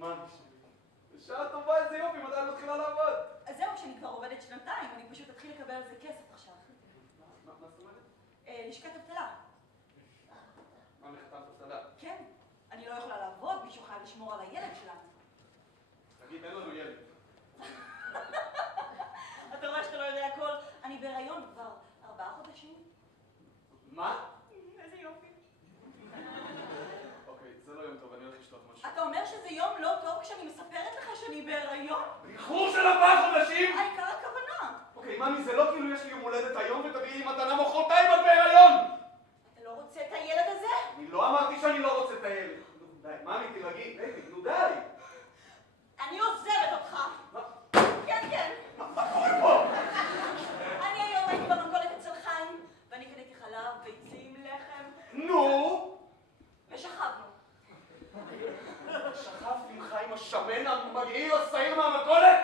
מה בשבילי? בשעה טובה, איזה יופי, מתי את מתחילה לעבוד? אז זהו, שאני כבר עובדת שנתיים, אני פשוט אתחיל לקבל על זה כסף עכשיו. מה זאת אומרת? לשכת אבטלה. מה, לחתמת אבטלה? כן. אני לא יכולה לעבוד, מישהו חייב לשמור על הילד שלנו. תגיד, אין לנו ילד. אתה רואה שאתה לא יודע הכל. אני בהיריון כבר 4 חודשים. מה? איזה יופי. אוקיי, זה לא יום טוב, אני הולך לשתות משהו. אתה אומר שזה יום לא טוב כשאני מספרת לך שאני בהיריון? איחור של 4 חודשים? העיקר הכוונה. אוקיי, ממי, זה לא כאילו יש לי יום הולדת היום ותביאי לי מתנה מחרתיים את בהיריון! אתה לא רוצה את הילד הזה? אני לא אמרתי שאני לא רוצה את הילד. די, ממי, תירגעי, בייבי, נו די. אני עוזבת אותך. מה? כן, כן. מה קורה פה? אני היום הייתי במכולת אצל חיים, ואני קניתי חלב, ביצים, לחם. נו? ושכבנו. שכבת עם חיים השמן המגעיל השעיר מהמכולת?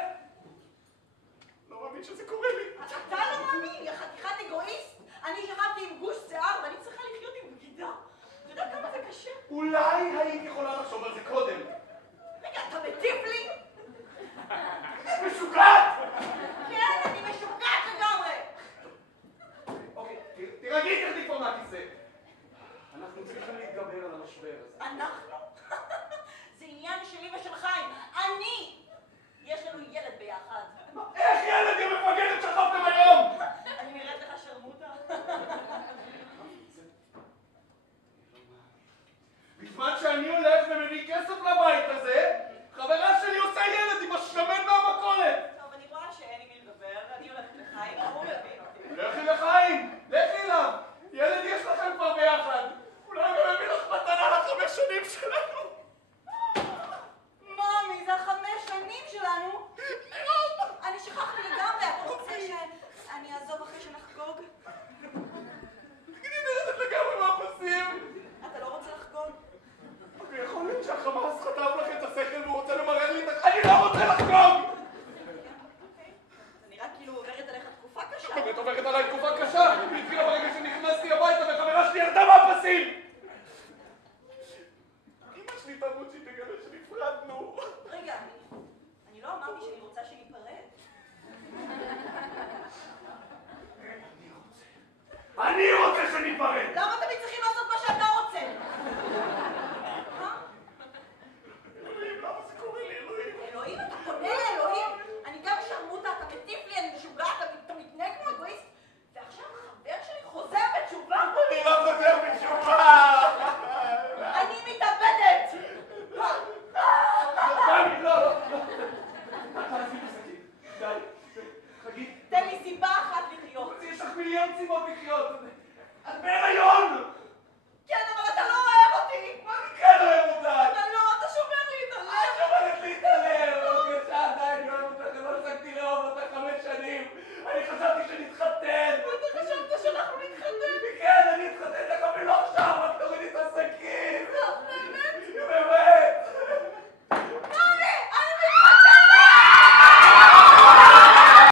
לא מאמין שזה קורה לי. אתה לא מאמין, יא חתיכת אגואיסט. אני שכבתי עם גוש שיער ואני צריכה לחיות עם בגידה. אתה יודע כמה זה קשה? אולי היית יכולה לחשוב על זה קודם. רגע, אתה מטיף לי? משוגעת! כן, אני משוגעת לגמרי. אוקיי, תירגעי, תרדי כבר מהכיסא. אנחנו צריכים להתגבר על המשבר הזה. אנחנו? זה עניין שלי ושל חיים. אני! יש לנו ילד ביחד. איך ילד יא מפגרת שכבתם היום? אני נראית לך שרמוטה. בזמן שאני הולך ומביא כסף לבית הזה, חברה שלי עושה ילד עם השמן מהמכולת. טוב, אני רואה שאין עם מי לדבר. אני הולכת לחיים, הוא מבין אותי. לכי לחיים, לכי אליו. ילד יש לכם כבר ביחד. אולי אני מביא לך מתנה ל5 שנים שלנו. ממי, זה 5 שנים שלנו? אני שכחתי לגמרי. אתה רוצה שאני אעזוב אחרי שנחגוג? תגידי, נרדת לגמרי מהפסים. אתה לא רוצה לחגוג? אוקיי, יכול להיות שהחמאס חטף לך את השכל והוא רוצה למרר לי את אני לא רוצה לחגוג! אוקיי. זה נראה כאילו עוברת עליך תקופה קשה. באמת עוברת עליי תקופה קשה. היא התחילה ברגע שנכנסתי הביתה וחברה שלי ירדה מהפסים! אמא שלי תמות שהיא תגלה שנפרדנו. רגע, אני לא אמרתי שאני רוצה שניפרד. אני רוצה שניפרד! למה תמיד צריכים לעשות מה שאתה רוצה? אלוהים, למה זה קורה לי, אלוהים? אלוהים, אתה פונה לאלוהים? אני גם שרמוטה, אתה מטיף לי, אני משוגעת, אתה מתנהג כמו אגואיסט. ועכשיו חבר שלי חוזר בתשובה. אני לא חוזר בתשובה! אני מתאבדת! ממי, לא. תעזבי את הסכין. די. חגית. תן לי סיבה אחת לחיות. יש לך מיליון סיבות לחיות. את בהיריון!